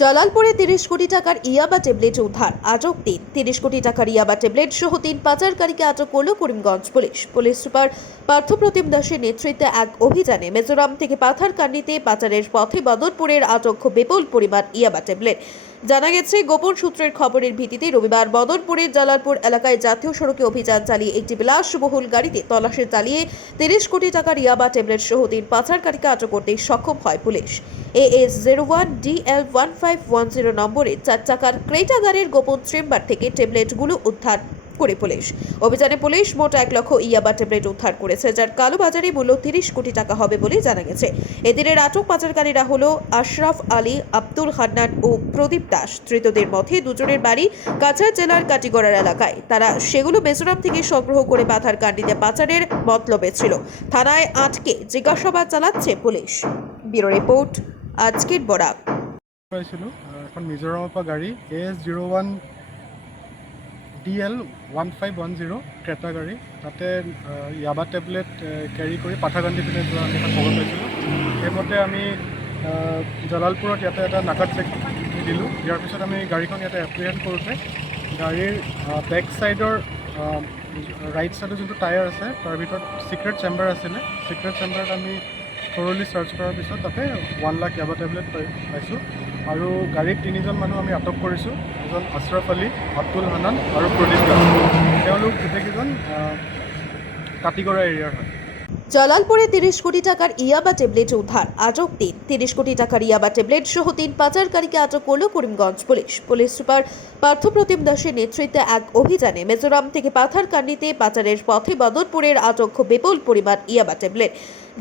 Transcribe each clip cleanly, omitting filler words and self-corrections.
জালালপুরে ৩০ কোটি টাকার ইয়াবা ট্যাবলেট উদ্ধার। আটক ৩০ কোটি টাকার ইয়াবা ট্যাবলেট সহ ৩ পাচারকারীকে আটক করল Karimganj police. Police super Parthapratim দাসের নেতৃত্বে এক অভিযানে মিজোরাম থেকে পাথারকান্দিতে পাচারের পথে বদরপুরের আটক বিপুল পরিমাণ ইয়াবা ট্যাবলেট। জানা গেছে, গোপন সূত্রের খবরের ভিত্তিতে রবিবার বদরপুরের জালালপুর এলাকায় জাতীয় সড়কে অভিযান চালিয়ে একটি বিলাসবহুল গাড়িতে তল্লাশি চালিয়ে ৩০ কোটি টাকার ইয়াবা ট্যাবলেট সহ ৩ পাচারকারীকে আটক করতে সক্ষম হয় পুলিশ। AS01DL1510 নম্বরে 4 চাকার ক্রেটা গাড়ির গোপন চেম্বার থেকে ট্যাবলেটগুলো উদ্ধার করে পুলিশ। অভিযানে পুলিশ মোট 1 লক্ষ ইয়াবা ট্যাবলেট উদ্ধার করেছে, যার কালোবাজারি মূল্য 30 কোটি টাকা হবে বলে জানা গেছে। এদিনের আটক পাচারকারীরা হলো আশরাফ আলী, আব্দুল হান্নান ও প্রদীপ দাস। ধৃতদের মধ্যে দুজনের বাড়ি কাছাড় জেলার কাটিগড়ার এলাকায়। তারা সেগুলো মিজোরাম থেকে সংগ্রহ করে পাথারকান্দিতে পাচারের মতলবে ছিল। থানায় আটকে জিজ্ঞাসাবাদ চালাচ্ছে পুলিশ। ব্যুরো রিপোর্ট, আজকের বরাক। পাইছিল এখন মিজোরামৰ পৰা গাড়ী AS01DL1510 ক্ৰেটা গাড়ী, তাতে ইয়াবা টেবলেট কেৰি কৰি পাথাৰকান্দি পিনে যোৱা আমি এটা খবৰ পাইছিলোঁ। সেইমতে আমি জালালপুৰত ইয়াতে এটা নাকাত চেক দিলোঁ। ইয়াৰ পিছত আমি গাড়ীখন ইয়াতে এপ্ৰিহেণ্ড কৰোঁতে গাড়ীৰ বেক ছাইডৰ ৰাইট ছাইডৰ যোনটো টায়াৰ আছে তাৰ ভিতৰত ছিক্ৰেট চেম্বাৰ আছিলে। ছিক্ৰেট চেম্বাৰত আমি থৰলি চাৰ্চ কৰাৰ পিছত তাতে 1 লাখ ইয়াবা টেবলেট পাইছোঁ। আৰু গাড়ীত 3জন মানুহ আমি আটক কৰিছোঁ। এজন আশৰাফ আলী, আব্দুল হান্নান আৰু প্ৰদীপ দাস। তেওঁলোক গোটেইকেইজন কাটিগড়া এৰিয়াৰ হয়। জালালপুরে ৩০ কোটি টাকার ইয়াবা ট্যাবলেট উদ্ধার। আটক ৩০ কোটি টাকার ইয়াবা ট্যাবলেট সহ ৩ পাচারকারীকে আটক করল Karimganj police. Police super Parthapratim দাসের নেতৃত্বে এক অভিযানে মিজোরাম থেকে পাথারকান্দিতে পাচারের পথে বদরপুরের আটক বিপুল পরিমাণ ইয়াবা ট্যাবলেট।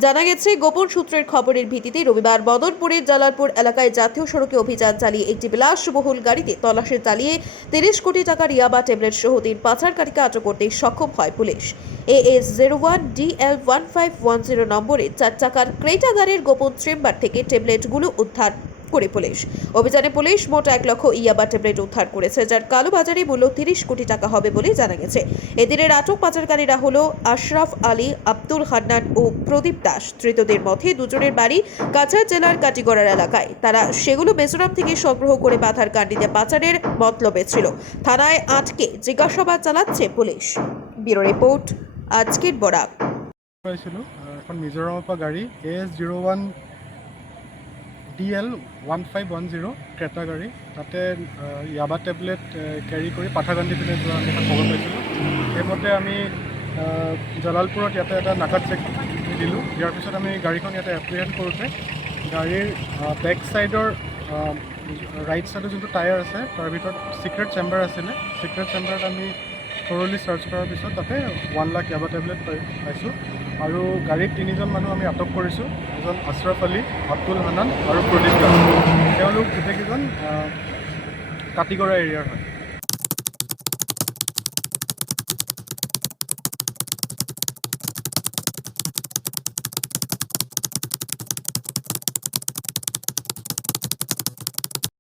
জানা গেছে, গোপন সূত্রের খবরের ভিত্তিতে রবিবার বদরপুরের জালালপুর এলাকায় জাতীয় সড়কে অভিযান চালিয়ে একটি বিলাসবহুল গাড়িতে তল্লাশি চালিয়ে ৩০ কোটি টাকার ইয়াবা ট্যাবলেট সহ ৩ পাচারকারীকে আটক করতে সক্ষম হয় পুলিশ। AS01DL1510 নম্বরে 4 চাকার ক্রেটা গাড়ির গোপন চেম্বার থেকে ট্যাবলেটগুলো উদ্ধার করে পুলিশ। অভিযানে পুলিশ মোট 1 লক্ষ ইয়াবা ট্যাবলেট উদ্ধার করেছে, যার কালোবাজারি মূল্য 30 কোটি টাকা হবে বলে জানা গেছে। এদিনের আটক পাচারকারীরা হলো আশরাফ আলী, আব্দুল হান্নান ও প্রদীপ দাস। ধৃতদের মধ্যে দুজনের বাড়ি কাছাড় জেলার কাটিগড়ার এলাকায়। তারা সেগুলো মিজোরাম থেকে সংগ্রহ করে পাথারকান্দিতে পাচারের মতলবে ছিল। থানায় আটকে জিজ্ঞাসাবাদ চালাচ্ছে পুলিশ। ব্যুরো রিপোর্ট, আজকের বরাক। পাইছিলোঁ এখন মিজোৰামৰ পৰা গাড়ী AS01DL1510 ক্ৰেটা গাড়ী, তাতে ইয়াবা টেবলেট কেৰি কৰি পাথাৰকান্দি পিনে যোৱা আমি এটা খবৰ পাইছিলোঁ। সেইমতে আমি জালালপুৰত ইয়াতে এটা নাকাত চেক দিলোঁ। ইয়াৰ পিছত আমি গাড়ীখন ইয়াতে এপ্ৰিহেণ্ড কৰোঁতে গাড়ীৰ বেক ছাইডৰ ৰাইট ছাইডৰ যোনটো টায়াৰ আছে তাৰ ভিতৰত ছিক্ৰেট চেম্বাৰ আছিলে। ছিক্ৰেট চেম্বাৰত আমি থৰলি চাৰ্চ কৰাৰ পিছত তাতে 1 লাখ ইয়াবা টেবলেট পাইছোঁ। আৰু গাড়ীত 3জন মানুহ আমি আটক কৰিছোঁ। এজন আশৰাফ আলী, আব্দুল হান্নান আৰু প্ৰদীপ দাস। তেওঁলোক গোটেইকেইজন কাটিগড়া এৰিয়াৰ হয়।